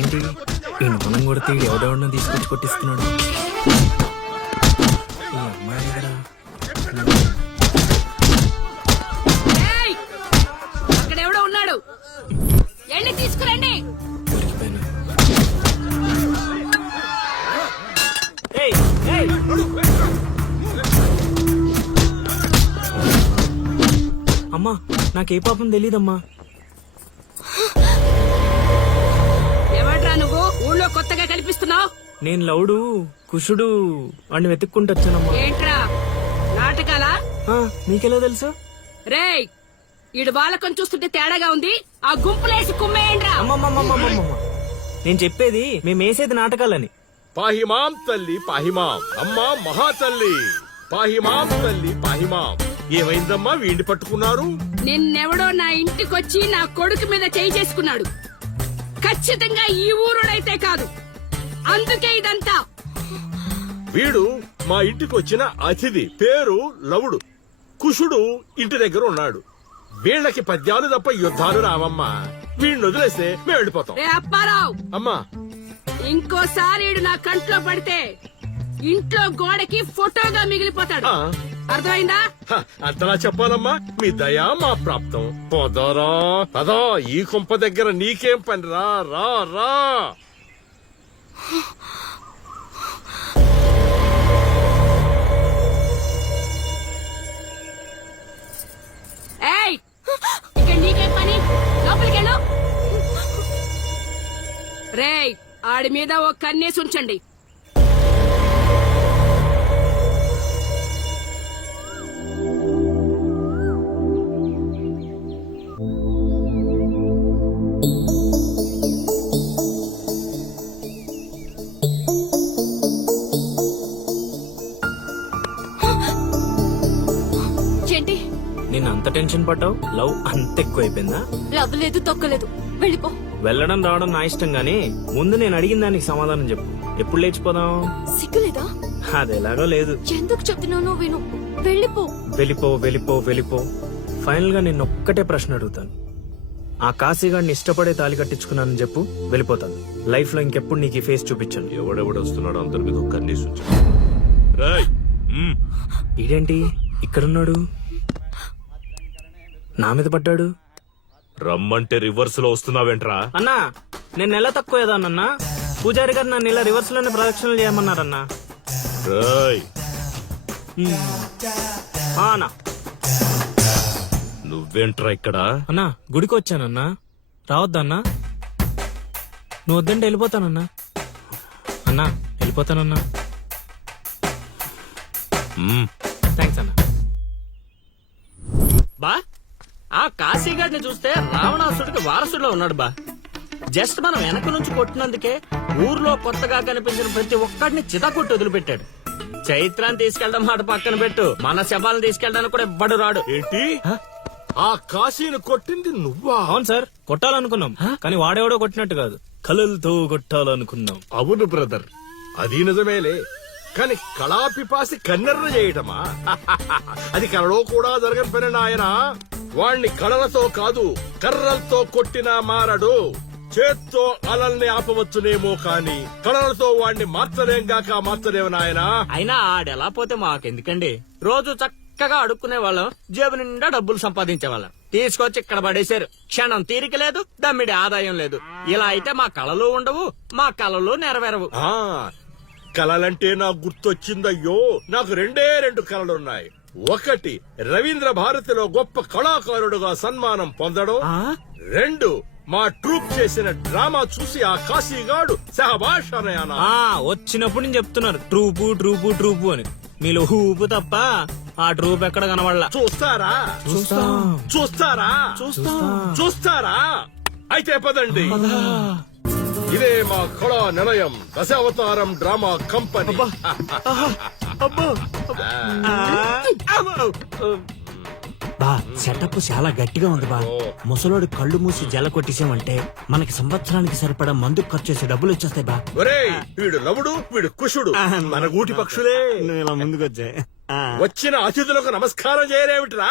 ఇదేంటి ఈ మనం కొడితే ఎవడెవడో తీసుకొచ్చి కొట్టిస్తున్నాడు. ఈ అమ్మాయి కదా అక్కడెవడో ఉన్నాడు, వెళ్ళి తీసుకురండి. దొరికిపోయినా. అమ్మా నాకే పాపం తెలీదమ్మా. ఎవడ్రా నువ్వు ఊళ్ళో కొత్తగా కనిపిస్తున్నావు? నేను లౌడు కుషుడు వాడిని వెతుక్కుంటూ వచ్చానమ్మా. ఏంట్రా నాటకాలా? మీకెలా తెలుసు? రేయ్ ఈడు బాలకం చూస్తుంటే తేడాగా ఉంది, ఆ గుంపులేసి కుమ్మేయండ్రా. అమ్మమ్మమ్మమ్మమ్మమ్మ నేను చెప్పేది మేమేసేది నాటకాలని. పాహిమాం తల్లి పాహిమాం, అమ్మా మహాతల్లి పాహిమాం తల్లి పాహిమాం. ఏమైందమ్మా వీడిని పట్టుకున్నారు? నిన్నెవడో నా ఇంటికొచ్చి నా కొడుకు మీద చేయి చేసుకున్నాడు. ఖచ్చితంగా ఈ ఊరుడైతే కాదు, అందుకే ఇదంతా. వీడు మా ఇంటికి వచ్చిన అతిథి, పేరు లవుడు. కుషుడు ఇంటి దగ్గర ఉన్నాడు. వీళ్ళకి పద్యాలు తప్ప యుద్ధాలు రావమ్మా. వీడిని వదిలేస్తే మేము వెళ్ళిపోతాం. రే అప్పారావు, అమ్మా ఇంకోసారి ఈడు నా కంట్లో పడితే ఇంట్లో గోడకి ఫోటోగా మిగిలిపోతాడు. ఆ, అర్థమైందా? అంతలా చెప్పాలమ్మా, మీ దయా మా ప్రాప్తం. పోదారా పదా, ఈ కుంప దగ్గర నీకేం పని? రా రా రా. ఏయ్ ఇక్కడ నీకేం పని? లోపలికెళ్ళు. రేయ్ ఆడి మీద ఓ కన్నేసి ఉంచండి. ఏంటి నిన్ను అంత టెన్షన్ పడ్డావు? లవ్ అంత ఎక్కువైపోయిందా? లవ్ లేదు తొక్కలేదు, వెళ్ళిపో. వెళ్ళడం రావడం నా ఇష్టం గానీ ముందు నేను అడిగిన దానికి సమాధానం చెప్పు. ఎప్పుడు లేచిపోదాం? సిగ్గులేదా? అది ఎలాగో లేదు. ఎందుకు చెప్తున్నానో విను, వెళ్ళిపో. వెళ్ళిపో వెళ్ళిపో వెళ్ళిపో. ఫైనల్ గా నిన్న ఒక్కటే ప్రశ్న అడుగుతాను. ఆ కాశీగాడిని ఇష్టపడే తాలి కట్టించుకున్నానని చెప్పు, వెళ్ళిపోతాను. లైఫ్ లో ఇంకెప్పుడు నీకు ఈ ఫేస్ చూపించాను. ఎవడెవడొస్తున్నాడు అందరి మీద కన్నీసు. ఇదేంటి ఇక్కడున్నాడు, నా మీద పడ్డాడు? రమ్మంటే రివర్స్ లో వస్తున్నావేంట్రా? అన్నా నేను నెల తక్కువ ఏదానన్నా. పూజారి గారు నన్ను ఇలా రివర్స్ లోనే ప్రదక్షిణలు చేయమన్నారన్నా. రాయ్ అన్నా నువ్వేంట్రా ఇక్కడ? అన్నా గుడికి వచ్చానన్నా, రావద్దన్నా? నువ్వు వద్దంటే వెళ్ళిపోతానన్నా. అన్నా వెళ్ళిపోతానన్నా. థ్యాంక్స్ అన్నా. బా ఆ కాశీగాడిని చూస్తే రావణాసుడికి వారసుడిలో ఉన్నాడు బా. జస్ట్ మనం వెనక నుంచి కొట్టినందుకే ఊర్లో కొత్తగా కనిపించిన ప్రతి ఒక్కడిని చితకొట్టి వదిలిపెట్టాడు. చైత్రాన్ని తీసుకెళ్ళడం మాట పక్కన పెట్టు, మన శవాలను తీసుకెళ్ళడానికి కూడా ఎవ్వడు రాడు. ఏంటి? ఆ కాశీని కొట్టింది నువ్వా? అవును సార్, కొట్టాలనుకున్నాం కానీ వాడేవాడో కొట్టినట్టు కాదు, కలలతో కొట్టాలనుకున్నాం. అవును బ్రదర్, అది నిజమేలే. కాని కళాపిపాసి కన్నెర్ర చేయటమా? అది కళలో కూడా జరగని పని నాయన. వాణ్ణి కళలతో కాదు కర్రలతో కొట్టినా మారడు. చేత్తో అలల్ని ఆపవచ్చునేమో కాని కళలతో వాణ్ణి మార్చలేంగాక మార్చలేవు నాయనా. అయినా ఆడెలా పోతే మాకెందుకండి, రోజు చక్కగా అడుక్కునే వాళ్ళం, జేబు నిండా డబ్బులు సంపాదించే వాళ్ళం. తీసుకొచ్చి ఇక్కడ పడేశారు. క్షణం తీరిక లేదు, దమ్మిడి ఆదాయం లేదు. ఇలా అయితే మా కళలు ఉండవు, మా కళలు నెరవేరవు. ఆ కళలంటే నాకు గుర్తొచ్చిందయ్యో, నాకు రెండే రెండు కళలున్నాయి. ఒకటి రవీంద్ర భారతిలో గొప్ప కళాకారుడుగా సన్మానం పొందడం, రెండు మా ట్రూప్ చేసిన డ్రామా చూసి ఆ కాశీగాడు సహబాష్ అనయానా. వచ్చినప్పుడు నేను చెప్తున్నారు ట్రూపు ట్రూపు ట్రూపు అని. మీలో ఊపు తప్ప ఆ ట్రూప్ ఎక్కడ కనబడలా. చూస్తారా చూస్తారా చూస్తారా? అయితే పదండి. ఇదే మా కళా నిలయం, దశావతారం డ్రామా కంపెనీ. బా సెటప్ చాలా గట్టిగా ఉంది బా. ముసలోడి కళ్ళు మూసి జల కొట్టేసామంటే మనకి సంవత్సరానికి సరిపడా మందుకు ఖర్చు చేసే డబ్బులు వచ్చేస్తాయి బా. ఒరేయ్, వీడు లవుడు వీడు కుషుడు మన గూటి పక్షులే. నువ్వు ఇలా ముందుకొచ్చా వచ్చిన అతిథులకు నమస్కారం చేయలేమిట్రా?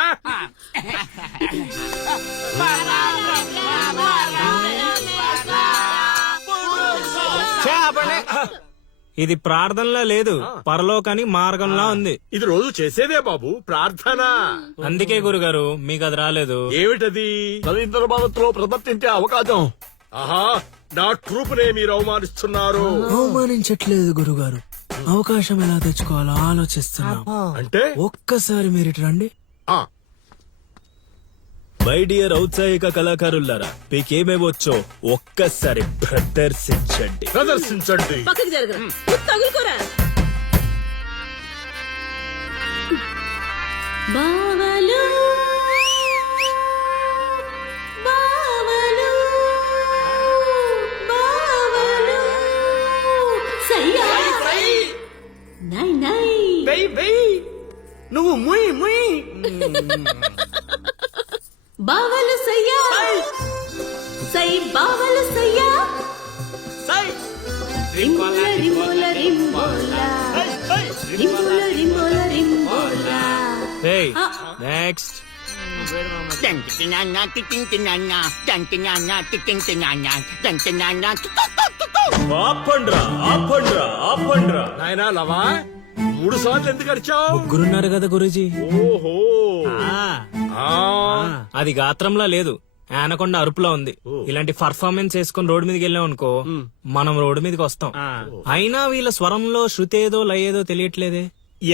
ఇది ప్రార్థనలా లేదు, పరలోకాని మార్గంలా ఉంది. ఇది రోజు చేసేదే బాబు ప్రార్థన. అందుకే గురుగారు మీకు అది రాలేదు. ఏమిటది? రవీంద్ర భారత్లో ప్రదర్శించే అవకాశం. ఆహా, నా ట్రూపునే మీరు అవమానిస్తున్నారు. అవమానించట్లేదు గురుగారు, అవకాశం ఎలా తెచ్చుకోవాలో ఆలోచిస్తున్నాం. అంటే ఒక్కసారి మీరు ఇటు రండి. ఆ, మై డియర్ ఔత్సాహిక కళాకారులారా, మీకేమేమొచ్చో ఒక్కసారి ప్రదర్శించండి. ప్రదర్శించండి. పక్కకి జరగరా తగులుకోరా. బావలు బావలు బావలు సయ్యా నై నై నువ్వు ముయ్ ముయ్. బావలు సయ్యా సై బావలు సయ్యా రింబోల రింబోల రింబోల రింబోల రింబోల రింబోల నెక్స్ట్. ఆపండ్రా ఆపండ్రా ఆపండ్రా. నాయనా లవా, 3 సార్లు ఎందుకు అరిచావు? ముగ్గురున్నారు కదా గురూజీ. ఓహో, ఆ, అది గాత్రంలా లేదు, ఆనకొండ అరుపులా ఉంది. ఇలాంటి పర్ఫార్మెన్స్ వేసుకుని రోడ్డు మీదకి వెళ్ళాం అనుకో, మనం రోడ్డు మీదకి వస్తాం. అయినా వీళ్ళ స్వరంలో శృతి ఏదో లయేదో తెలియట్లేదే.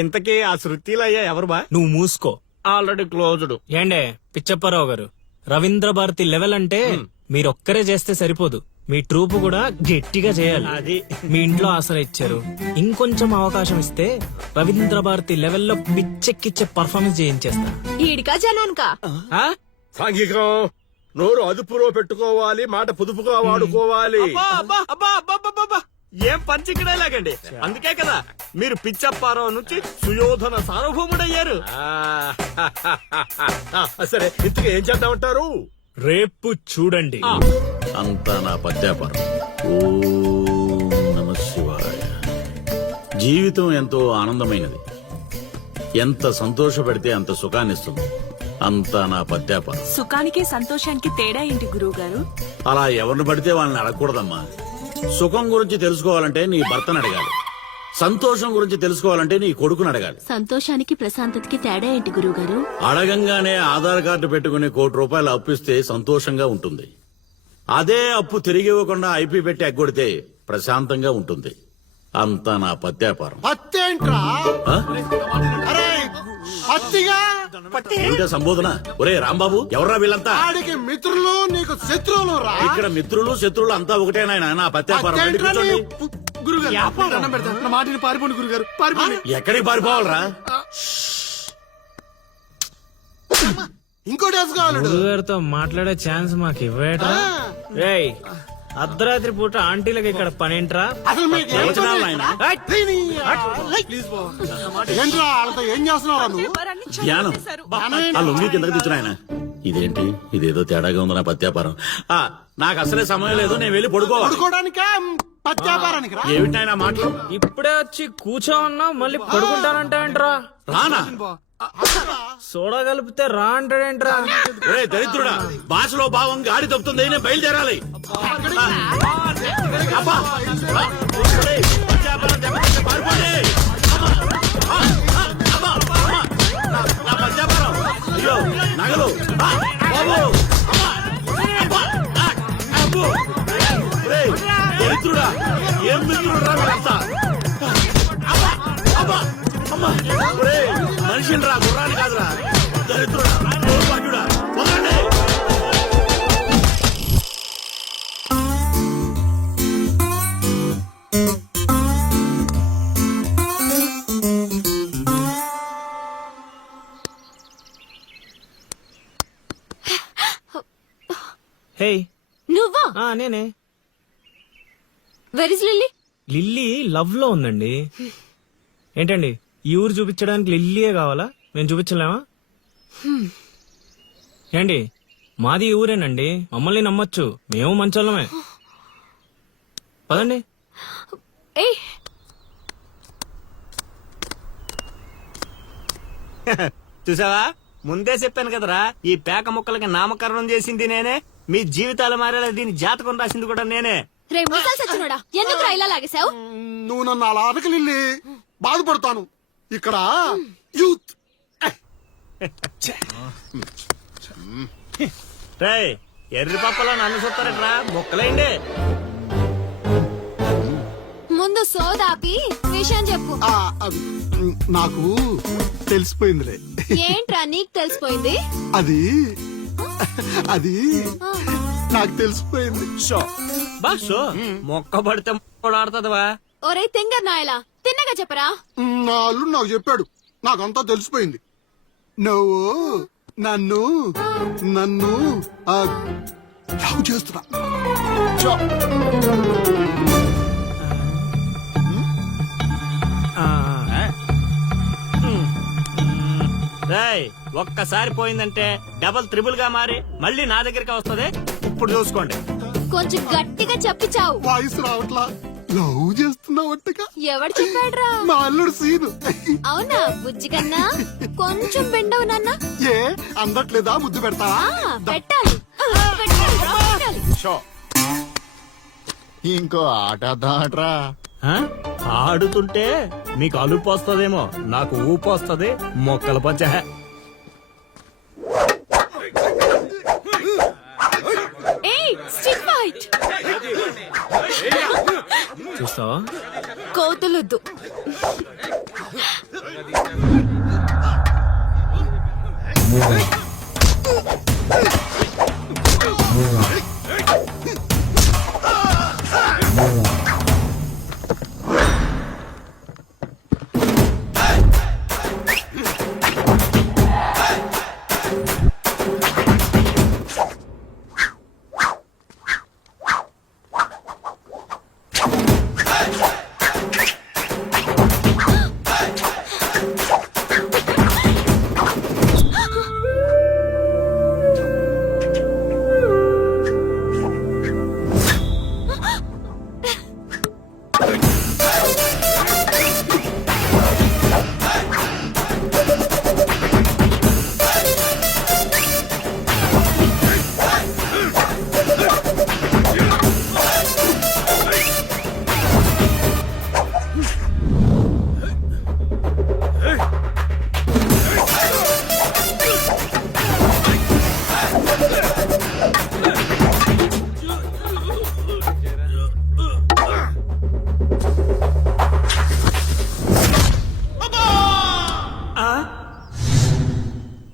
ఇంతకీ ఆ శృతిలయ్యా ఎవరు బా? నువ్వు మూసుకో. Already closed. ఏండే పిచ్చప్పారావు గారు, రవీంద్ర భారతి లెవెల్ అంటే మీరొక్కరే చేస్తే సరిపోదు, మీ ట్రూప్ కూడా గట్టిగా చేయాలి. అది మీ ఇంట్లో ఆసరా ఇచ్చారు, ఇంకొంచెం అవకాశం ఇస్తే రవీంద్ర భారతి లెవెల్లో పిచ్చెక్కిచ్చే పర్ఫార్మెన్స్ చేయించేస్తా. ఈడికా జనానికా సాంఘికం. నోరు అదుపులో పెట్టుకోవాలి, మాట పొదుపుగా వాడుకోవాలి. ఏం పంచికడే లాగండి. అందుకే కదా మీరు పిచ్చప్పారావు నుంచి సుయోధన సార్వభౌముడయ్యారు. సరే, ఇంతకీ ఏం చేద్దామంటారు? రేపు చూడండి. అంతా నా పత్యాపారం. ఓం నమః శివాయ. జీవితం ఎంతో ఆనందమైనది, ఎంత సంతోషపెడితే అంత సుఖాన్నిస్తుంది. అంతా నా పత్యాపారం. సుఖానికి సంతోషానికి తేడా ఏంటి గురువు గారు? అలా ఎవరిని పడితే వాళ్ళని అడగకూడదమ్మా. సుఖం గురించి తెలుసుకోవాలంటే నీ భర్తను అడగాలి, సంతోషం గురించి తెలుసుకోవాలంటే నీ కొడుకుని అడగాలి. సంతోషానికి ప్రశాంతతకి తేడా ఏంటి గురువుగారు? అడగంగానే ఆధార్ కార్డు పెట్టుకుని ₹1,00,00,000 అప్పిస్తే సంతోషంగా ఉంటుంది. అదే అప్పు తిరిగి ఇవ్వకుండా ఐపీ పెట్టి ఎగ్గొడితే ప్రశాంతంగా ఉంటుంది. అంతా నా పత్యాపారం. పత్తేంట్రా? ఆ? అరే పత్తిగా ఏమిటా సంబోధన? ఒరే రాంబాబు, ఎవర్రా వీళ్ళంతా? ఆడికి మిత్రులు నీకు శత్రువులు రా. ఇక్కడ మిత్రులు శత్రువులు అంతా ఒకటే నాయనా. నా పత్యాపారం. వెళ్ళి పత్తేంట్రా నీ కూర్చోండి. గురుగారు దండం పెడతా. నా మాటిని పారిపోండి గురుగారు, పారిపోండి. ఎక్కడికి పారిపోవాలరా? ఇంకోటి వేసుకోవాలి. గురుగారితో మాట్లాడే ఛాన్స్ మాకు ఇవ్వేట్రా. రేయ్, అర్ధరాత్రి పూట ఆంటీలకు ఇక్కడ పనేంట్రా? అసలు మీకు ఏం ప్రవచనాలు పని? నాయనా. దీని- ప్లీజ్ బావ. ఏంట్రా వాళ్ళతో ఏం చేస్తున్నావు నువ్వు? ధ్యానం. ఆ లొంగి కిందకి తెచ్చునాయన. ఇదేంటి, ఇదేదో తేడాగా ఉంది నా పత్యాపారం. ఆ, నాకు అసలే సమయం లేదు, నేను వెళ్ళి పడుకోవాలి. పడుకోవడానికా పత్యాపారానికి రా. ఏమిటి నాయన మాటలు? ఇప్పుడే వచ్చి కూర్చో ఉన్నా మళ్ళీ పడుకుంటానంటావేంట్రా? రానా? సోడా కలిపితే రా అంటాడేంట్రా? ఒరే దరిద్రుడా, భాషలో భావం గాడి తప్పుతుంది, నేను బయలుదేరాలి. అబ్బా! ఒరేయ్, పత్యాపారం దెబ్బతింటే పారిపోండి. అమ్మా! అబ్బా! అమ్మా! నా పత్యాపారం. అయ్యో, నగలు. బాబు! అమ్మా! అబ్బా! అబ్బో! ఒరేయ్, దరిద్రుడా, ఏం మిత్రుడురా వీళ్ళంతా? అబ్బా! అబ్బా! అమ్మా! ఒరేయ్, మనిషిని రా, గుర్రాన్ని కాదురా. దరిద్రుడా, దౌర్భాగ్యుడా, వదలండి. హే, నువ్వా? నేనే. Where is lily? Lily love లో ఉందండి. ఏంటండి, ఈ ఊరు చూపించడానికి లిల్లీయే కావాలా? నేను చూపించలేమా? ఏంటి, మాది ఈ ఊరేనండి, మమ్మల్ని నమ్మొచ్చు, మేము మంచోళ్ళమే. పదండి. ఏయ్ చూసావా, ముందే చెప్పాను కదరా, ఈ పేక ముక్కలకి నామకరణం చేసింది నేనే, మీ జీవితాలు మారేలా దీని జాతకం రాసింది కూడా నేనే. రే ముసలి సచ్చినోడా ఎందుకు ఇలా లాగేశావు? నువ్వు నన్ను అలా అనకలిల్లి బాధపడతాను. ఇక్కడ యూత్ రేయ్ ఎర్రి పప్పలో నన్ను చూస్తారట్రా మొక్కలేండి. ముందు సోదాపి విషయం చెప్పు. నాకు తెలిసిపోయిందిలే. ఏంట్రా నీకు తెలిసిపోయింది? అది అది నాకు తెలిసిపోయింది. బాషో మొక్క పడితే కూడా ఆడుతుందివా? ఒరే తింగర్ నాయలా తిన్నగా చెప్పరా. నా అల్లుడు నాకు చెప్పాడు, నాకంతా తెలిసిపోయింది. నువ్వు నన్ను నన్ను లవ్ చేస్తున్నా. రేయ్ ఒక్కసారి పోయిందంటే డబల్ త్రిబుల్ గా మారి మళ్ళీ నా దగ్గరికి వస్తది. ఇప్పుడు చూసుకోండి. కొంచెం గట్టిగా చెప్పి చావు. వాయిస్ రావట్లా. లవ్ చేస్తున్నావట్టుగా. ఎవడు చెప్పాడ్రా? మా అల్లుడు సీను. అవునా బుజ్జి కన్నా కొంచెం బెండవు నాన్న. ఏ అందట్లేదా? ముద్దు పెడతావా? పెట్టాలి పెట్టాలిరా, పెట్టాలి. ఇంకో ఆట ఆడరా. ఆ? ఆడుతుంటే మీకు అలుపు వస్తదేమో, నాకు ఊపు వస్తది. మొక్కల పచ్చ ఏయ్ స్టిక్ ఫైట్. చూస్తావా? కోతులొద్దు.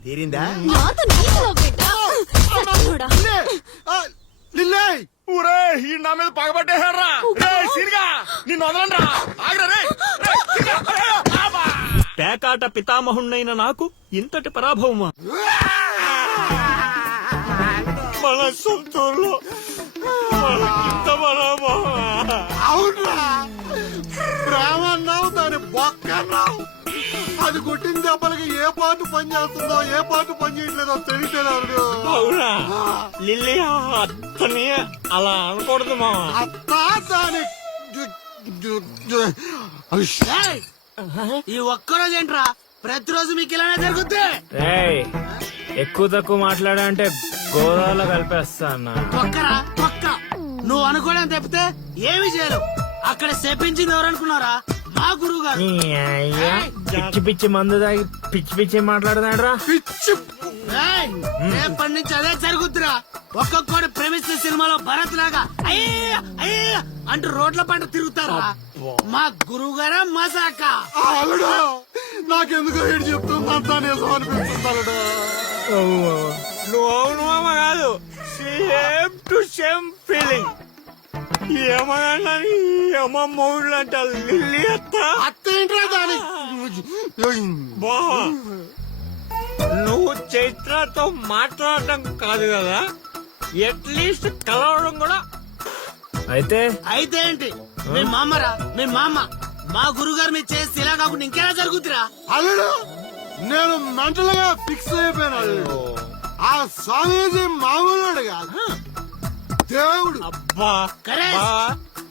తీరిందా? నాతో నీకు బిడ్డ సచ్చినోడా. లిల్లే ఊరే ఈ నా మీద పగబట్టేశారా? నిన్ను వదలండ్రా. ఆగ్రా రే. పేకాట పితామహుణ్ణైన నాకు ఇంతటి పరాభవమా? మన సొంతూరులో ఇంత పరాభవమా? అవునరా, ప్రేమ అన్నావు, దాని బొక్క అన్నావు. అది కొట్టిన దెబ్బలకి ఏ పాటు పని చేస్తుందో ఏ పాటు పని చేయట్లేదో తెలియట్లేదు. అవునా లిల్లీ, అత్తని అలా అనకూడదు మా. అత్తా దాని ఈ ఒక్కరోజు ఏంట్రా ప్రతిరోజు మీకు ఇలానే జరుగుద్ది? రేయ్ ఎక్కువ తక్కువ మాట్లాడా అంటే గోదావరిలో కలిపేస్తా అన్న. ఒక్కరా ఒక్క నువ్వు అనుకోవడం తప్పితే ఏమి చేయరు. అక్కడ చెప్పించింది ఎవరనుకున్నారా? మా గురువు గారు. నీ అయ్యా పిచ్చి పిచ్చి మందు తాగి పిచ్చి పిచ్చి మాట్లాడుతున్నాడు రా. పిచ్చి రేపటి నుంచి అదే జరుగుద్దిరా. ఒక్కొక్కడు ప్రేమిస్తే సినిమాలో భరత్ లాగా అయ్యా అయ్యా అంటూ రోడ్ల పంట తిరుగుతారా? మా గురువు గారా మజాక. అల్లుడు, నాకెందుకో ఏడు చెప్తుందంతా నిజం అనిపిస్తుంది అల్లుడు. నువ్వు అవును మామ కాదు, సేమ్ టు సేమ్ ఫీలింగ్. ఏమన్నా మూడు అంట లిల్లీ అత్త. అత్తేంట్రా దాని బావా, నువ్వు చైత్రతో మాట్లాడటం కాదు కదా, అట్లీస్ట్ కలవడం కూడా. అయితే అయితే ఏంటి? మీ మామరా, మీ మామ. మా గురువు గారు మీరు చేసి ఇలా కాకుండా ఇంకేలా జరుగుతురా? అల్లుడు, నేను మెంటల్ గా ఫిక్స్ అయిపోయాను అల్లుడు. ఆ స్వామీజీ మామూలుడు కాదు, దేవుడు. అబ్బా కరేష్. బా,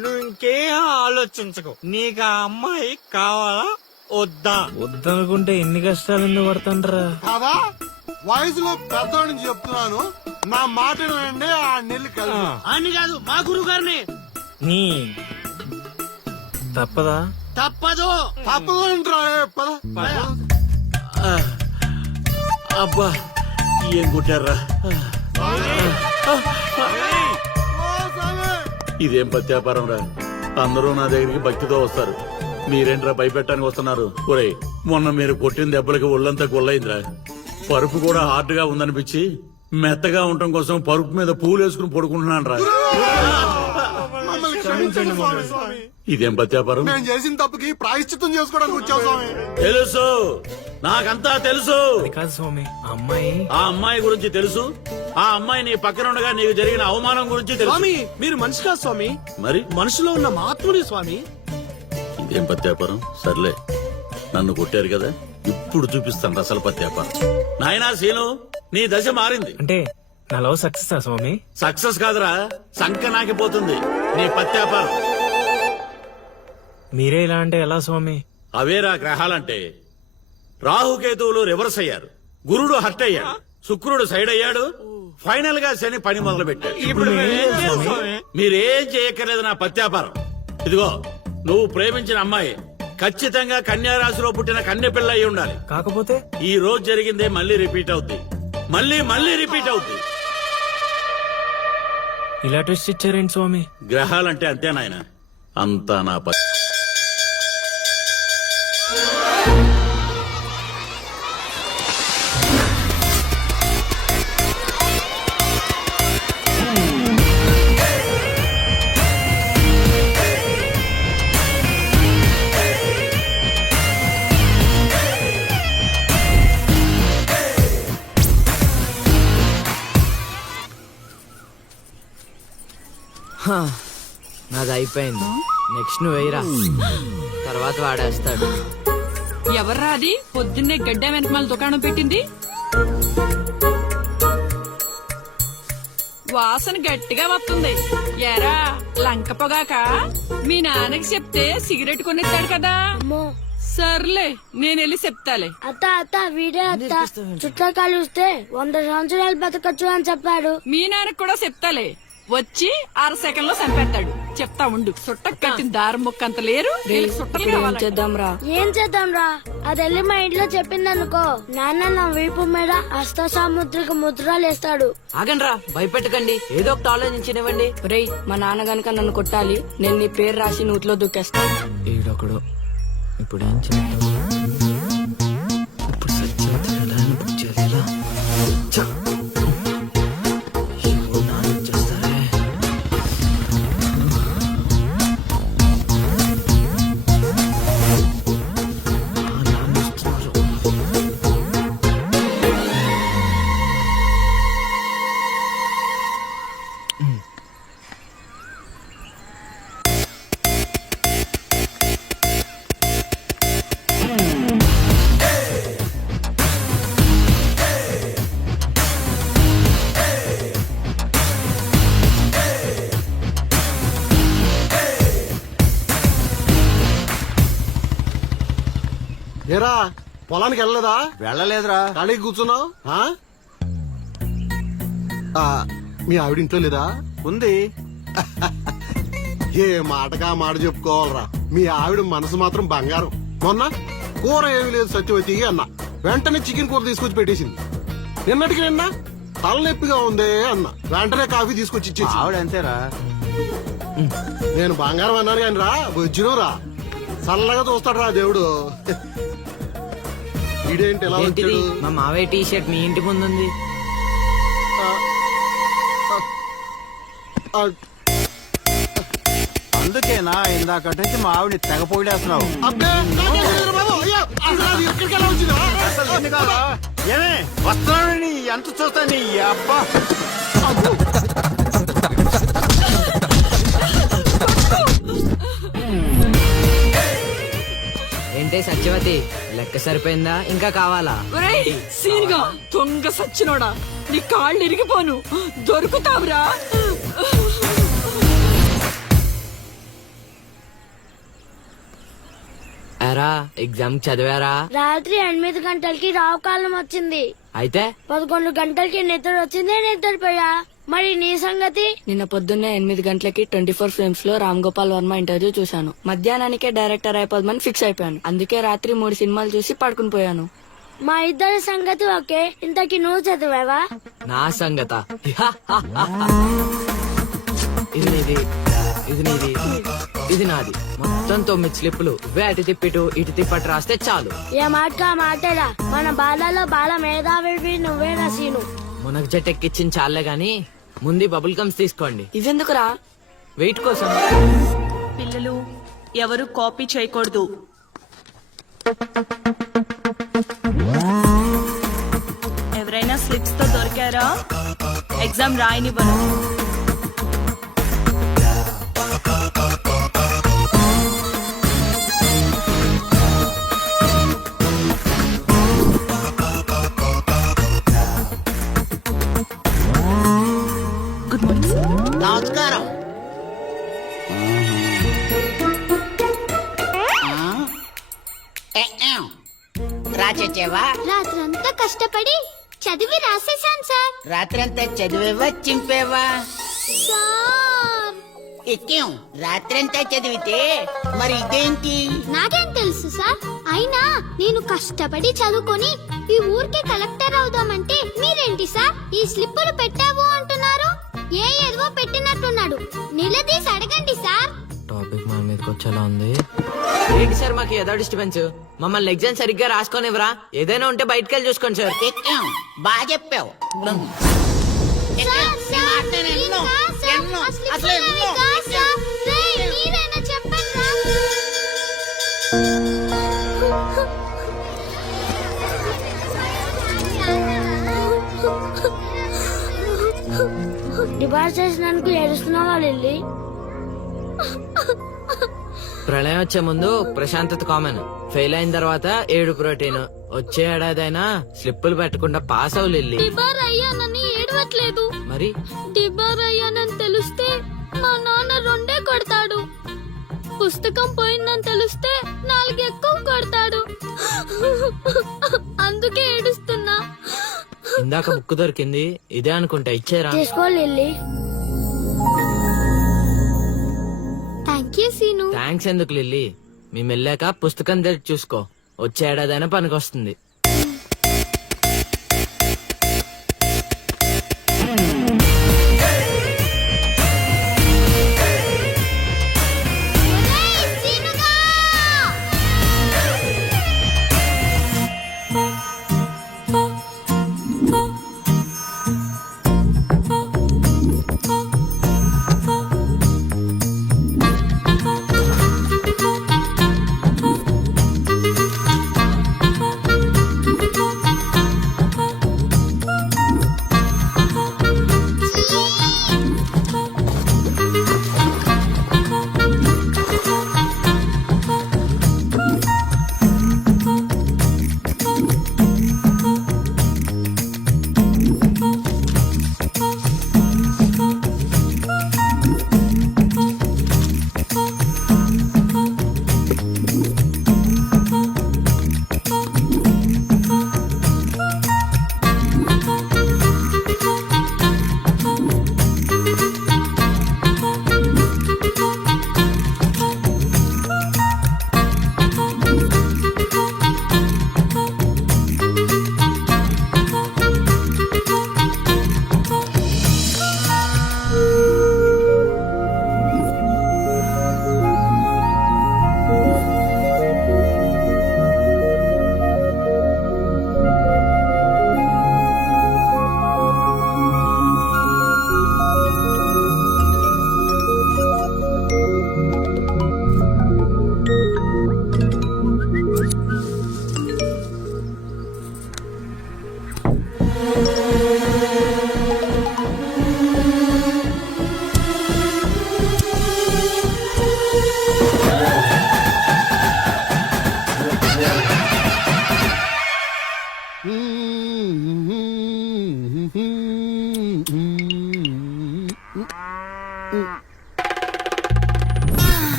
నువ్వు ఇంకేం ఆలోచించకు. నీకు ఆ అమ్మాయి కావాలా వద్దా? వద్దనుకుంటే ఎన్ని కష్టాలు ఎందుకు పడుతుండ్రా? కాదా? వయసులో పెద్దవాడిని చెప్తున్నాను, నా మాట వినండి. ఆ నెల్లి కలిసి అని కాదు, మా గురువు గారిని. నీ తప్పదా? తప్పదు. తప్పదంట్రా పద అబ్బా ఏం కొట్టారా? ఓ స్వామి. ఇదేం పత్యాపారం రా? అందరూ నా దగ్గరికి భక్తితో వస్తారు, మీరేంట్రా భయపెట్టడానికి వస్తున్నారు? ఒరేయ్, మొన్న మీరు కొట్టిన దెబ్బలకి ఒళ్ళంతా గుల్లైందిరా. పరుపు కూడా హార్డ్ గా ఉందనిపించి మెత్తగా ఉండటం కోసం పరుపు మీద పూలు వేసుకుని పడుకుంటున్నాను రా. మమ్మల్ని క్షమించండి స్వామి. ఇదేం పత్యాపారం? మేము చేసిన తప్పుకి ప్రాయశ్చిత్తం చేసుకోవడానికి వచ్చాం స్వామి. తెలుసు, నాకంతా తెలుసు. అది కాదు స్వామి, ఆ అమ్మాయి ఆ అమ్మాయి గురించి తెలుసు, ఆ అమ్మాయి నీ పక్కన ఉండగా నీకు జరిగిన అవమానం గురించి తెలుసు. స్వామి మీరు మనిషి కాదు స్వామి, మరి మనుషులో ఉన్న మహాత్ముడి స్వామి. ఇదేం పత్యాపారం? సర్లే, నన్ను కొట్టారు కదా, ఇప్పుడు చూపిస్తాను అసలు పత్యాపారం. నాయనా సీను, నీ దశ మారింది. అంటే నా లవ్ సక్సెస్ స్వామి? సక్సెస్ కాదురా, సంక నాకిపోతుంది నీ పత్యాపారం. మీరే ఇలా అంటే ఎలా స్వామి? అవేరా గ్రహాలంటే. రాహుకేతువులు రివర్స్ అయ్యారు, గురుడు హర్ట్ అయ్యాడు, శుక్రుడు సైడ్ అయ్యాడు, ఫైనల్ గా శని పని మొదలు పెట్టాడు. మీరేం చేయక్కర్లేదు నా పత్యాపారం. ఇదిగో, నువ్వు ప్రేమించిన అమ్మాయి ఖచ్చితంగా కన్యా రాశిలో పుట్టిన కన్య పిల్ల అయి ఉండాలి. కాకపోతే ఈ రోజు జరిగిందే మళ్ళీ రిపీట్ అవుద్ది, మళ్ళీ రిపీట్ అవుద్ది. ఇలా ట్విస్ట్ ఇచ్చారేంటి స్వామి? గ్రహాలంటే అంతే నాయన, అంతా నా నాది అయిపోయింది. నెక్స్ట్ నువ్వు వేయరా, తర్వాత వాడేస్తాడు. ఎవర్రా అది పొద్దున్నే గడ్డ వెనకమాల దుకాణం పెట్టింది? వాసన గట్టిగా వస్తుంది. ఎరా లంక పొగాక? మీ నాన్నకి చెప్తే సిగరెట్ కొనిస్తాడు కదా. సర్లే, నేను వెళ్ళి చెప్తాలే. అత్త అత్త వీడే అత్త చుట్టూ కలిస్తే 100 సంవత్సరాలు బతకచ్చు అని చెప్పాడు. మీ నాన్నకి కూడా చెప్తాలే, వచ్చి 6 సెకండ్లో చంపేస్తాడు. చెప్తా ఉండు. సుట్టకు కట్టిన దారం ముక్క అంత లేరు, వీళ్ళకి సుట్టలు కావాలంట. ఏం చేద్దాం రా? అది వెళ్ళి మా ఇంట్లో చెప్పిందనుకో, నాన్న నా వీపు మీద హస్త సాముద్రిక ముద్రలు వేస్తాడు. ఆగండ్రా, భయపెట్టకండి, ఏదో ఒకటి ఆలోచించనివ్వండి. రేయ్, మా నాన్న గనక నన్ను కొట్టాలి, నేను నీ పేరు రాసి నూతిలో దూకేస్తాను. ఈడొకడు. ఇప్పుడు ఏం చేద్దాం? ఇప్పుడు సత్యవతి ఎలా బుక్ చేయాలి? ఎలా? చ్చ! అయ్యో, నాన్న వచ్చేస్తారే. నాన్న వస్తున్నారు. ఏరా పొలానికి వెళ్ళలేదా? వెళ్ళలేదురా. ఖాళీ కూర్చున్నావు? మీ ఆవిడ ఇంట్లో లేదా? ఉంది. ఏ మాటగా మాట చెప్పుకోవాలరా, మీ ఆవిడ మనసు మాత్రం బంగారం. మొన్న కూర ఏమీ లేదు సత్యవతి అన్న, వెంటనే చికెన్ కూర తీసుకొచ్చి పెట్టేసింది. నిన్నటికి నిన్న తలనొప్పిగా ఉంది అన్న, వెంటనే కాఫీ తీసుకొచ్చి ఇచ్చేసి. ఆవిడ అంతేరా. నేను బంగారం అన్నాను కానీ రా వచ్చిన రా, చల్లగా చూస్తాడు రా దేవుడు. ఇదేంటి ఎలా ఏంటిది? వచ్చాడు? మా మావయ్య టీ షర్ట్ మీ ఇంటి ముందుంది. అందుకేనా ఇందాక నుంచి మా ఆవిడ తెగ పొగిడేస్తున్నావు. అబ్బే, నాకేం తెలియదురా బాబు. అయ్యో, అసలు అది ఎక్కడికి ఎలా వచ్చిందా? ఏమే వస్తున్నాడు, ఎంత చూస్తా నీ అబ్బా. ఏంటే సత్యవతి, లెక్క సరిపోయిందా? ఇంకా కావాలా? ఒరేయ్ సీన్గా దొంగ సచ్చినోడా, నీ కాళ్ళు ఇరిగిపోను, దొరుకుతావురా. ఎరా, ఎగ్జామ్ చదివారా? రాత్రి 8 గంటలకి రావు కాలం వచ్చింది. అయితే 11 గంటలకి నిద్ర వచ్చింది, నిద్రపోయా. మరి నీ సంగతి? నిన్న పొద్దున్నే 8 గంటలకి 24 ఫ్రేమ్స్ లో రామ్ గోపాల్ వర్మ ఇంటర్వ్యూ చూశాను. మధ్యాహ్నానికే డైరెక్టర్ అయిపోదామని ఫిక్స్ అయిపోయాను. అందుకే రాత్రి 3 సినిమాలు చూసి పడుకుని పోయాను. మా ఇద్దరి సంగతి ఓకే. ఇంతకి నువ్వు చదివావా? నా సంగత ఇది నీది, ఇది నీది, ఇది నాది. మొత్తం 9 స్లిప్పులు. ఇవే అటు తిప్పిటు ఇటు తిప్పటి రాస్తే చాలు. ఏ మాట మాటరా, మన బాలలో బాల మేధావి నువ్వే నసీను. మునగ జట్ ఎక్కిచ్చిన చాలే గాని ముందు బబుల్ గమ్స్ తీసుకోండి. ఇవెందుకురా? వెయిట్ కోసం. పిల్లలు ఎవరు కాపీ చేయకూడదు. ఎవరైనా స్లిప్స్ తో దొరికారా? ఎగ్జామ్ రాయనివ్వను. Good morning sir. నమస్కారం. రాచేవా? రాత్రంతా కష్టపడి చదివి రాసేశాను సార్. రాత్రంతా చదివేవా చింపేవా? సార్ ఎక్కేం రాత్రంతా చదివితే మరి ఇదేంటి? నాకేం తెలుసు సార్. అయినా నేను కష్టపడి చదువుకొని ఈ ఊరికి కలెక్టర్ అవుదామంటే మీరేంటి సార్ ఈ స్లిప్పులు పెట్టావు అంటున్నారు? ఏదో పెట్టినట్టున్నాడు. నిలదీసి అడగండి సార్. టాపిక్ మన మీదకి వచ్చేలా ఉంది. ఏంటి సార్ మాకు ఏదో డిస్టర్బెన్స్? మమ్మల్ని ఎగ్జామ్ సరిగ్గా రాసుకొనివ్వరా? ఏదైనా ఉంటే బయటకు వెళ్ళి చూసుకోండి సార్. ఎక్కేం బాగా చెప్పావు. ఎక్కేం, నీ మాట నేను ఎన్నో, ఎన్నో, అసలు ఎన్నో, ఎక్కేం. మీరైనా చెప్పండి రా. డిపార్ట్ చేసినందుకు ఏడుస్తున్నావా లిల్లీ? ప్రళయం వచ్చే ముందు ప్రశాంతత కామన్. ఫెయిల్ అయిన తర్వాత ఏడు ప్రోటీన్. వచ్చే ఏడాదైనా స్లిప్పులు పెట్టకుండా పాస్ అవ్వు లిల్లీ. డిబార్ అయ్యానని ఏడవట్లేదు. మరి డిబార్ అయ్యానని తెలిస్తే మా నాన్న 2 కొడతాడు. పుస్తకం పోయిందని తెలిస్తే 4 ఎక్కువ కొడతాడు. అందుకే ఏడుస్తున్నా. ఇందాక బుక్ దొరికింది, ఇదే అనుకుంటా. ఇచ్చేరా? తీసుకో Lily. Thank you Seenu. Thanks ఎందుకు లిల్లీ? మేము వెళ్ళాక పుస్తకం తెరిచి చూసుకో. వచ్చే ఏడాదైనా పనికొస్తుంది.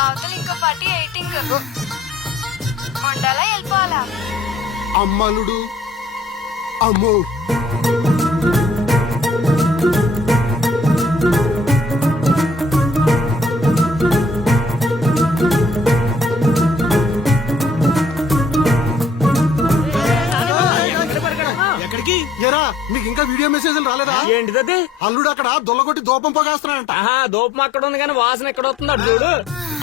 అవతల ఇంకో పార్టీ 8 ఉండాలా వెళ్ళిపోవాలా? అమ్మలుడు అమ్మో ఎక్కడికి? ఎరా మీకు ఇంకా వీడియో మెసేజ్లు రాలేదా? ఏంటిదది? అల్లుడు అక్కడ దొల్లగొట్టి దూపం పొగేస్తున్నాడంట. ఆహా, దూపం అక్కడ ఉంది కానీ వాసన ఎక్కడ వస్తుంది అటు చూడు.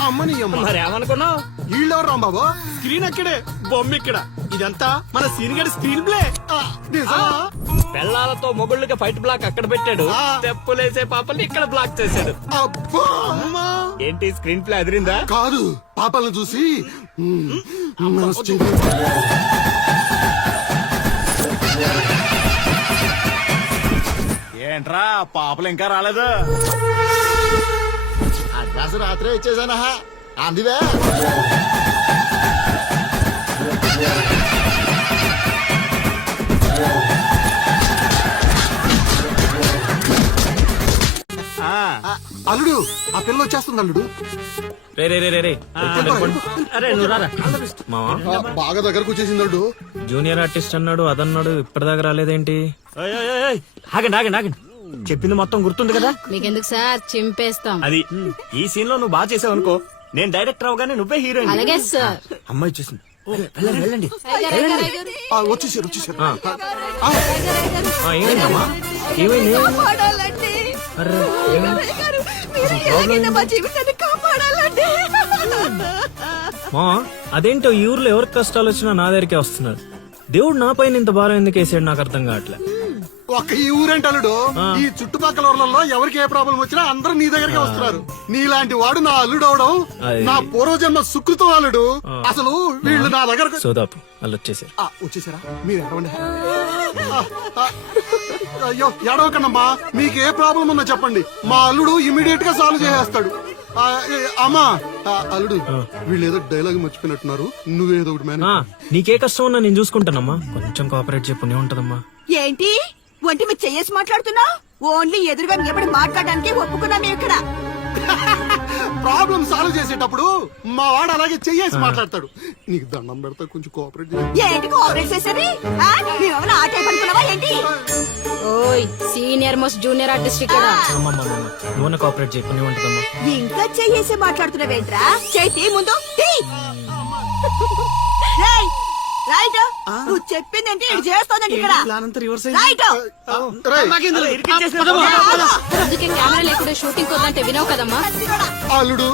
అమ్మని అమ్మ, మరి ఏమనుకున్నావు? వీళ్ళెవరు రాంబాబు? స్క్రీన్ అక్కడే, బొమ్మ ఇక్కడ. ఇదంతా మన సీన్ గడి స్క్రీన్ ప్లే. నిజమా? పెళ్ళాలతో మొగుళ్ళకి ఫైట్ బ్లాక్ అక్కడ పెట్టాడు, తెప్పులేసే పాపల్ని ఇక్కడ బ్లాక్ చేశాడు. అబ్బా! ఏంటి స్క్రీన్ ప్లే అదిరిందా? కాదు, పాపలను చూసి మనసు చెంది- ఏంట్రా పాపలు ఇంకా రాలేదు? అడ్రస్ రాత్రే ఇచ్చేసానా అందువే. అల్లుడు, ఆ పిల్ల వచ్చేస్తుంది అల్లుడు. రే రే రే రే రే అరే నువ్వు రారా. మావా బాగా దగ్గరకు వచ్చేసింది అల్లుడు. జూనియర్ ఆర్టిస్ట్ అన్నాడు అదన్నాడు ఇప్పటిదాకా రాలేదేంటి? ఓయ్, ఓయ్, ఓయ్, ఓయ్. ఆగండి ఆగండి ఆగండి, చెప్పింది మొత్తం గుర్తుంది కదా? మీకెందుకు సార్ చింపేస్తాం. అది ఈ సీన్ లో నువ్వు బాగా చేసావు అనుకో, నేను డైరెక్టర్ అవగానే నువ్వే హీరోయిన్. అలాగే సార్. అమ్మాయి చూసింది. వెళ్ళండి వెళ్ళండి. వచ్చేసారు వచ్చేసారు. ఏమైందమ్మా? ఏమైంది? అర్రే, ఏమైంది? మా అదేంటో ఈ ఊర్లో ఎవరికి కష్టాలు వచ్చినా నా దగ్గరికే వస్తున్నారు. దేవుడు నా పైన ఇంత భారం ఎందుకు వేసాడు నాకు అర్థం కావట్లే. ఒక్క ఈ ఊరేంటి అల్లుడు, ఈ చుట్టుపక్కల ఊర్లలో ఎవరికి ఏ ప్రాబ్లం వచ్చినా అందరూ నీ దగ్గరికి వస్తున్నారు. నీలాంటి వాడు నా అల్లుడు అవడం అది- నా పూర్వజన్మ సుకృతం అల్లుడు. అసలు వీళ్ళు నా దగ్గరకు సోదాపు వాళ్ళు వచ్చేసారు. వచ్చేసారా? మీరు ఎడవండి. అయ్యో ఎడవకండమ్మా, మీకు ఏ ప్రాబ్లం ఉన్నా చెప్పండి, మా అల్లుడు ఇమీడియట్ గా సాల్వ్ చేసేస్తాడు. అమ్మా అల్లుడు, వీళ్ళు ఏదో డైలాగ్ మర్చిపోయినట్టున్నారు, నువ్వేదో ఒకటి మేనేజ్. నీకే కష్టం ఉన్నా నేను చూసుకుంటానమ్మా, కొంచెం కోఆపరేట్ చెప్పు ఉంటదమ్మా. ఏంటి ఒంటి మీద చెయ్యేసి మాట్లాడుతున్నా? ఓన్లీ ఎదురుగా నిలబడి మాట్లాడడానికి ఒప్పుకున్నాం ఇక్కడ. ప్రాబ్లం సాల్వ్ చేసేటప్పుడు మా వాడు అలాగే చెయ్యేసి మాట్లాడతాడు. నీకు దండం పెడతా, కొంచెం కోఆపరేట్ చేయి. ఏంటి కోఆపరేట్ చేసేది? మేమేమైనా ఆట పడుకున్నావా ఏంటి? ఓయ్ సీనియర్ మోస్ట్ జూనియర్ ఆర్టిస్ట్ ఇక్కడ. నువ్వు కోఆపరేట్ చెప్పు ఉంటదమ్మా. ఇంకా చెయ్యేసి మాట్లాడుతున్నావేంట్రా? చేతి ముందు రైట్. నువ్వు చెప్పిందంటే ఇది చేస్తోందండి ఇక్కడ. ప్లాన్ అంతా రివర్స్ రైట్. అందుకే కెమెరా లేకుండా షూటింగ్ వద్దంటే వినవు కదమ్మా. అల్లుడు,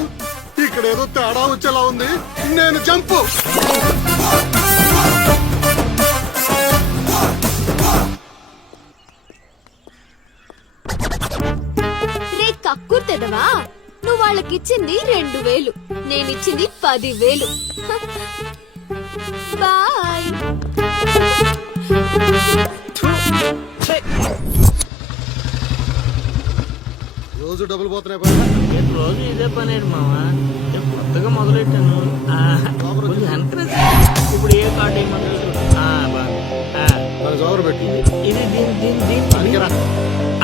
ఇక్కడ ఏదో తేడా వచ్చేలా ఉంది, నేను జంపు. రే కక్కుర్తెదవా, నువ్వు వాళ్ళకిచ్చింది 2000, నేనిచ్చింది 10,000. బాయ్. రోజు డబ్బులు పోతున్నాయి. రోజు ఇదే పని మావా, నేను కొత్తగా మొదలెట్టాను. కొంచెం encourage. ఇప్పుడు ఏ కార్డు ఏమన్నారు? జోరు పెట్టి ఇది దీని దీని దీని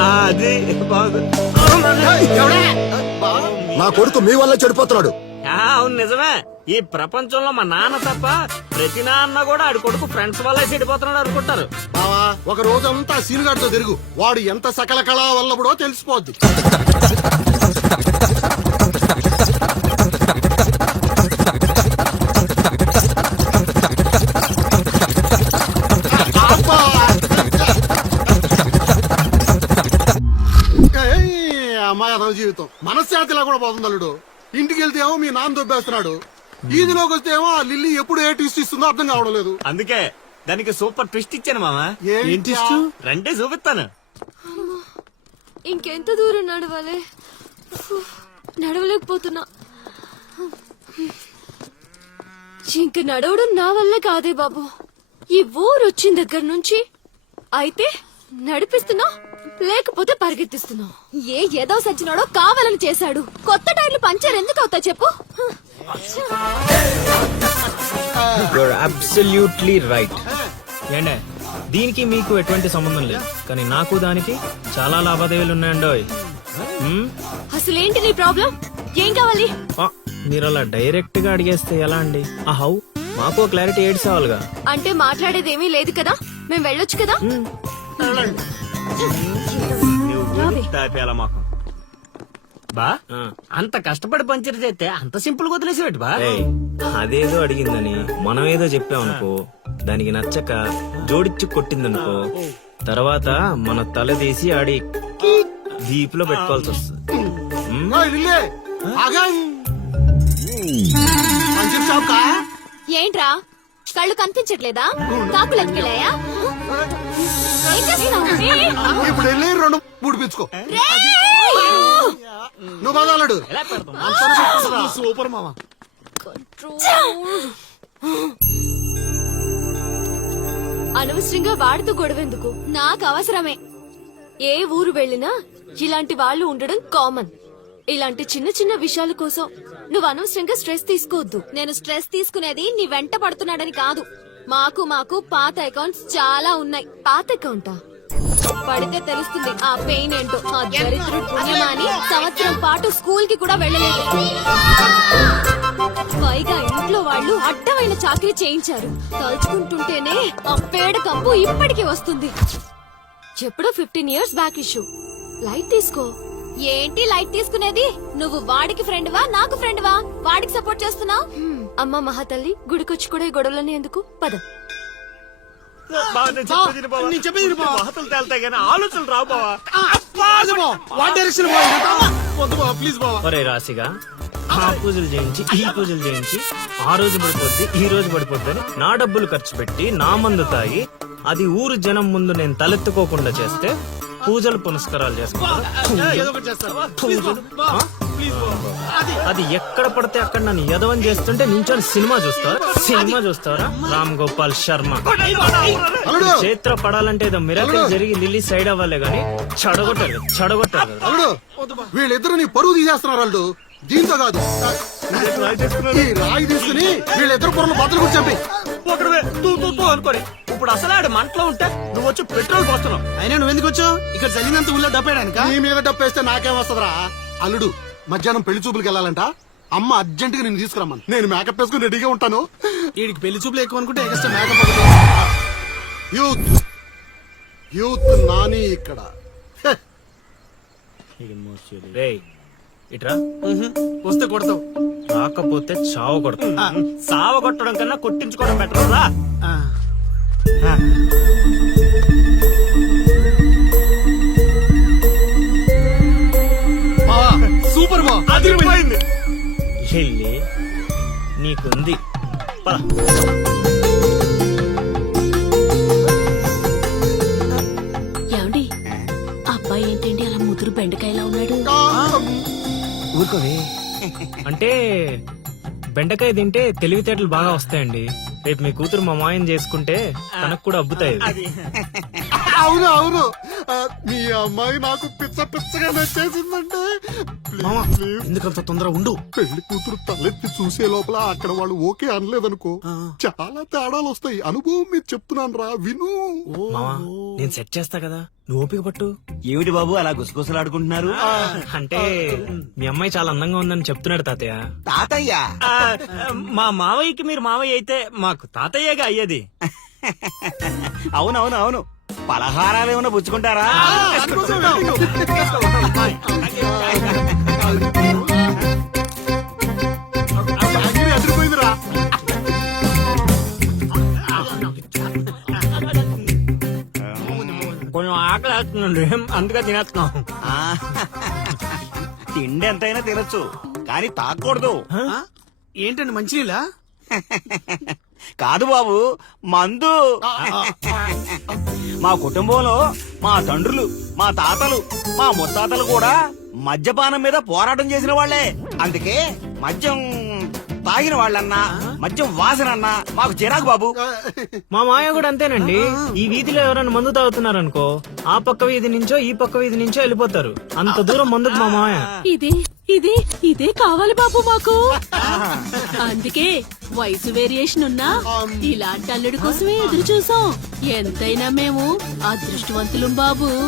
అది బాగుంది. నా కొడుకు మీ వల్ల చెడిపోతున్నాడు. అవును నిజమే, ఈ ప్రపంచంలో మా నాన్న తప్ప ప్రతి నాన్న కూడా ఆడి కొడుకు ఫ్రెండ్స్ వల్ల చెడిపోతున్నాడు అనుకుంటారు. బావా, ఒక రోజంతా సీనుగాడితో తిరుగు, వాడు ఎంత సకల కళా వల్లబడో తెలిసిపోద్ది. అమ్మాయి అదో జీవితం మనశ్శాంతిలా కూడా పోతుంది అల్లుడు. ఇంటికి వెళ్తే ఏమో మీ నాన్న దొబ్బేస్తున్నాడు, ఈదిలోకి వస్తే ఏమో ఆ లిల్లీ ఎప్పుడు ఏ ట్విస్ట్ ఇస్తుందో అర్థం కావడం లేదు. అందుకే దానికి సూపర్ ట్విస్ట్ ఇచ్చాను మామా. ఏంటి రండి చూపిస్తాను. ఇంకెంత దూరం నడవాలి? నడవలేకపోతున్నా. ఇంక నడవడం నా వల్ల కాదే బాబు. ఈ ఊరు వచ్చిన దగ్గర నుంచి అయితే నడిపిస్తున్నా, లేకపోతే పరిగెత్తిస్తున్నా. ఏదో సచ్చినాడో కావాలని చేశాడు. కొత్త టైర్లు పంచర్ ఎందుకు అవుతా చెప్పు. Absolutely right. ఏండే, దీనికి మీకు ఎటువంటి సంబంధం లేదు, కానీ నాకు దానికి చాలా లావాదేవీలు ఉన్నాయండోయ్. అసలేంటి నీ ప్రాబ్లం? ఏం కావాలి? మీరు అలా డైరెక్ట్ గా అడిగేస్తే ఎలా అండి? హౌ మాకు క్లారిటీ ఏడ్చావాలిగా. అంటే మాట్లాడేదేమీ లేదు కదా, మేము వెళ్ళొచ్చు కదా. నువ్వు తాపేల మొఖం బా అంత కష్టపడి పంచర్ చేస్తే అంత సింపుల్ గా వదిలేసేవాడు బా ఏయ్, అదేదో అడిగిందని మనం ఏదో చెప్పామనుకో, దానికి నచ్చక జోడిచ్చి కొట్టిందనుకో, తర్వాత మన తల తీసి ఆడి దీపులో పెట్టుకోవాల్సి వస్తుంది. ఓయ్ లిల్లీ, ఆగం. పంచర్ షాప్ కా? ఏంట్రా కళ్ళు కనిపించట్లేదా? కాకులు ఎత్తుకెళ్ళాయా? ఏం చేస్తున్నావ్? ఇప్పుడు వెళ్ళి 2 ముడిపించుకో. నువ్వు బాగాలడు. సూపర్ మామ. అనవసరంగా వాడితో గొడవెందుకు? నాకు అవసరమే. ఏ ఊరు వెళ్ళినా ఇలాంటి వాళ్ళు ఉండడం కామన్. ఇలాంటి చిన్న చిన్న విషయాల కోసం నువ్వు అనవసరంగా స్ట్రెస్ తీసుకోవద్దు. నేను స్ట్రెస్ తీసుకునేది నీ వెంట పడుతున్నాడని కాదు. మాకు పాత అకౌంట్స్ చాలా ఉన్నాయి. పాత అకౌంటా? పడితే తెలుస్తుంది ఆ పెయిన్ ఏంటో. ఆ దరిద్రుడు పుణ్యమాని సంవత్సరం పాటు స్కూల్ కి కూడా వెళ్ళలేదు. పైగా ఇంట్లో వాళ్ళు అడ్డమైన చాకరీ చేయించారు. తలుచుకుంటుంటేనే ఆ పేడ కంపు ఇప్పటికీ వస్తుంది. ఎప్పుడో 15 years బ్యాక్ ఇష్యూ. లైట్ తీసుకో. ఏంటి లైట్ తీసుకునేది? నువ్వు వాడికి ఫ్రెండ్వా నాకు ఫ్రెండ్వా? వాడికి సపోర్ట్ చేస్తున్నావు? అమ్మ మహాతల్లి, గుడికొచ్చి కూడా ఈ గొడవలన్నీ ఎందుకు? పద. నేను చెప్పేది విను బావ. వాహతులు తేలుతాయి కానీ ఆలోచనలు రావు బావా. వాట్ డైరెక్షన్ వద్దు బావ, ప్లీజ్ బావ. ఒరే రాశిగా, ఆ పూజలు చేయించి ఈ పూజలు చేయించి ఆ రోజు పడిపోద్ది ఈ రోజు పడిపోద్ది అని నా డబ్బులు ఖర్చు పెట్టి నా మందు తాగి అది ఊరు జనం ముందు నేను తలెత్తుకోకుండా చేస్తే పూజలు పునస్కారాలు ఏదో ఒకటి చేస్తాను. అది ఎక్కడ పడితే అక్కడ నన్ను యదవం చేస్తుంటే నించొని సినిమా చూస్తారా? రామ్ గోపాల్ శర్మ. చేత్ర పడాలంటే ఏదో మిరాకిల్ జరిగి లిల్లీ సైడ్ అవ్వాలే గాని చెడగొట్టారు. అల్లుడు, వీళ్ళిద్దరు నీ పరువు తీసేస్తున్నారు. వాళ్ళు దీంతో కాదు, ఈ రాయి తీసుకుని వీళ్ళిద్దరు పొరలు బద్దలు కూడా చంపి. ఒకడే తూ అనుకోని ఇప్పుడు అసలు ఆడు మంటలో ఉంటే నువ్వు వచ్చి పెట్రోల్ పోస్తున్నావు. అయినా నువ్వు ఎందుకు వచ్చావు? ఇక్కడ జరిగినంత ఊళ్ళో డబ్బేయడానిక? నీ మీద డప్పేస్తే నాకేం వస్తుందిరా? అల్లుడు, మధ్యాహ్నం పెళ్లి చూపులకు వెళ్ళాలంట. అమ్మ అర్జెంట్ గా నేను తీసుకురమ్మను. నేను మేకప్ వేసుకుని రెడీగా ఉంటాను. వీడికి పెళ్లి చూపులు ఎక్కువ అనుకుంటే ఎక్స్ట్రా మేకప్. యూత్ నాని ఇక్కడ. రేయ్ ఇట్రా. వస్తే కొడతావు. రాకపోతే చావు కొడతా. సావ కొట్టడం కన్నా కొట్టించుకోవడం బెటర్ రా. సూపర్ బా, అదిరిపోయింది. లిల్లీ నీకుంది. పద. ఏమండి, అబ్బాయి ఏంటండి అలా ముదురు బెండకాయలా ఉన్నాడు? అంటే బెండకాయ తింటే తెలివితేటలు బాగా వస్తాయండి. రేపు మీ కూతురు మా మాయం చేసుకుంటే తనకు కూడా అబ్బుతాయి. అవును అవును, మీ అమ్మాయి నాకు పిచ్చగా నచ్చేసిందంటే. ఎందుకంత తొందర ఉండు. పెళ్లి కూతురు తలెత్తి చూసే లోపల అక్కడ వాళ్ళు ఓకే అనలేదనుకో, చాలా తేడాలు వస్తాయి. అనుభవం మీరు చెప్తున్నాను రా, విను. మావా, నేను సెట్ చేస్తా కదా, నువ్వు ఓపిక పట్టు. ఏమిటి బాబు అలా గుసగుసలాడుకుంటున్నారు? అంటే మీ అమ్మాయి చాలా అందంగా ఉందని చెప్తున్నాడు తాతయ్య. తాతయ్య? మా మావయ్యకి మీరు మావయ్య అయితే మాకు తాతయ్యగా అయ్యేది. అవును పలహారాలు ఏమైనా పుచ్చుకుంటారా? అదిరిపోయిందిరా. కొంచెం ఆకలి వేస్తుందండి, అందుకే తినేస్తున్నాం. తిండి ఎంతైనా తినొచ్చు కానీ తాగకూడదు. ఏంటండి మంచినీళ్ళ? కాదు బాబు, మందు. మా కుటుంబంలో మా తండ్రులు, మా తాతలు, మా ముత్తాతలు కూడా మద్యపానం మీద పోరాటం చేసిన వాళ్లే. అందుకే మద్యం తాగిన వాళ్ళన్నా మద్యం వాసనన్నా మాకు చిరాకు బాబు. మా మాయ కూడా అంతేనండి. ఈ వీధిలో ఎవరైనా మందు తాగుతున్నారనుకో, ఆ పక్క వీధి నుంచో ఈ పక్క వీధి నుంచో వెళ్ళిపోతారు. అంత దూరం మందుకు మా మాయ. ఇదే కావాలి బాబు మాకు. అందుకే వయసు వేరియేషన్ ఉన్నా ఇలాంటి అల్లుడి కోసమే ఎదురు చూసాం. ఎంతైనా మేము అదృష్టవంతులం బాబు.